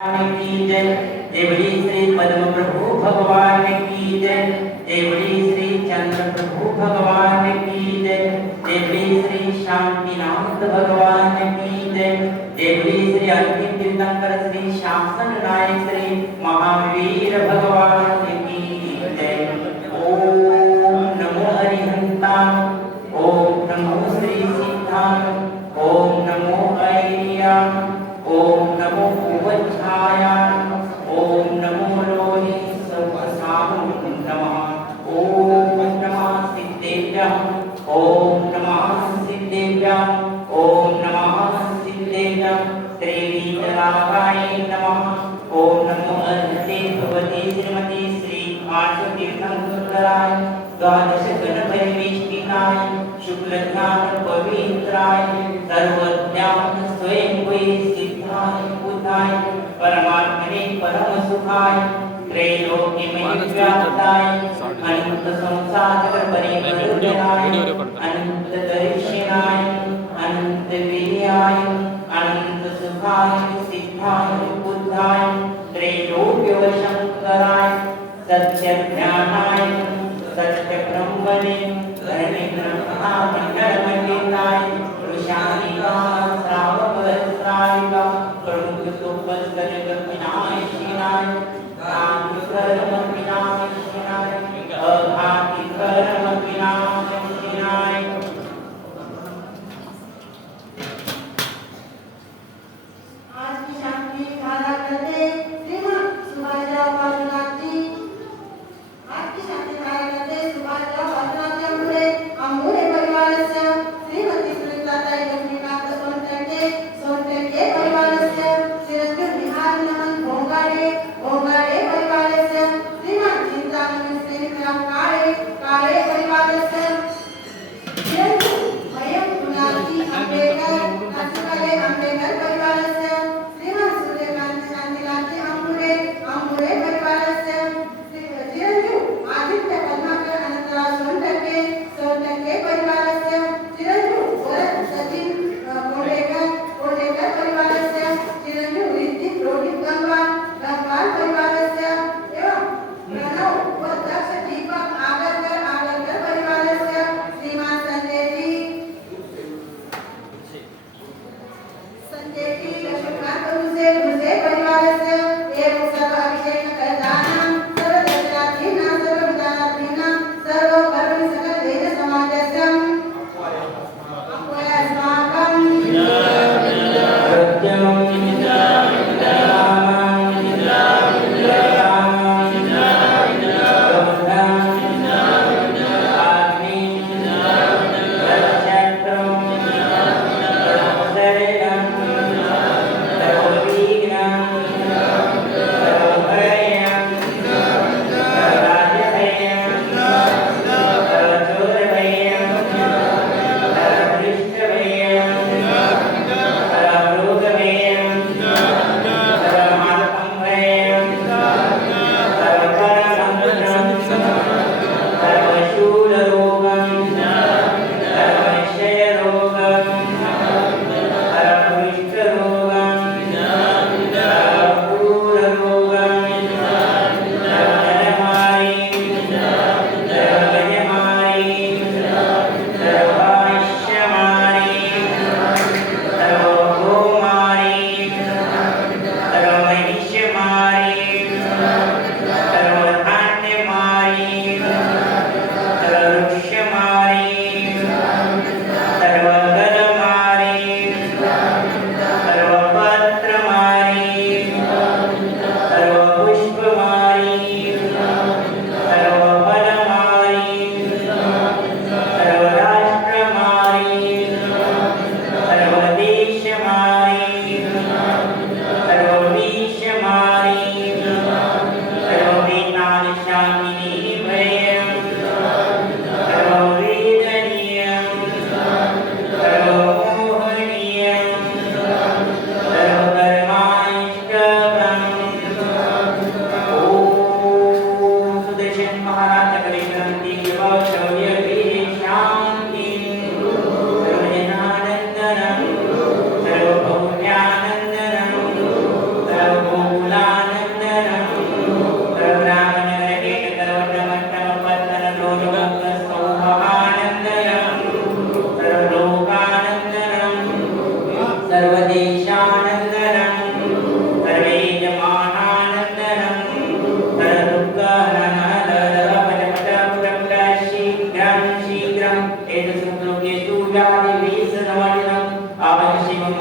की जय। जय बोली श्री पद्म प्रभु भगवान की जय। जय बोली श्री चंद्र प्रभु भगवान की जय। जय बोली श्री शांतिनाथ भगवान की जय। जय बोली श्री अंतिम तीर्थंकर श्री शासन नायक श्री महावीर भगवान की जय। ओम नमो हरिहंताय। ओम नमो श्री सिद्धाय। ओम नमो ऐर्याय। ओम नमो उपच्छायाय। ओम नमो लोहि सर्वसाहं नमः। ओम नमः सिद्धेभ्यः। ओम नमः सिद्धेभ्यः। ओम नमः सिद्धेभ्यः। त्रिविधरागाय नमः। ओम नमो अर्हते भगवते श्रीमती श्री आर्षतीर्थंकराय द्वादश गणपरिवेष्टिताय शुक्लज्ञान पवित्राय सर्वज्ञान स्वयंभुवे सिद्धाय बुद्धाय परमात्मने परम सुखाय त्रैलोक्यमय व्याप्ताय अनंत संसार परिवर्तनाय अनंत दर्शनाय अनंत वीर्याय अनंत सुखाय सिद्धाय बुद्धाय त्रैलोक्यवशंकराय सत्य ज्ञानाय सत्य ब्रह्मणे धर्मेन्द्रमहामंडलमंडिताय वृषालिका श्रावकस्त्रायिका प्रमुखसुपस्करविनाशिनाय कान्तिकर्मविनाशिनाय अघातिकर्मविनाशिनाय आज की शांति धारा करते श्रीमद सुभाषराव पार्श्वनाथ जी। आज की शांति धारा करते सुभाषराव पार्श्वनाथ मुळे आंबोरे परिवारस्य श्रीमती सुनीताताई लक्ष्मीकांत सोनटके परिवारस्य श्री विहार नमन भोंगाडे परिवारस्य सर्वदेशानन्दनं सर्वैर्यमाणानन्दनं सर्वदुःखहरणहरपटपटपुटपुट शीघ्रं शीघ्रं एतत्सुलोकेषु व्याधिविसर्जनम् आवश्यकं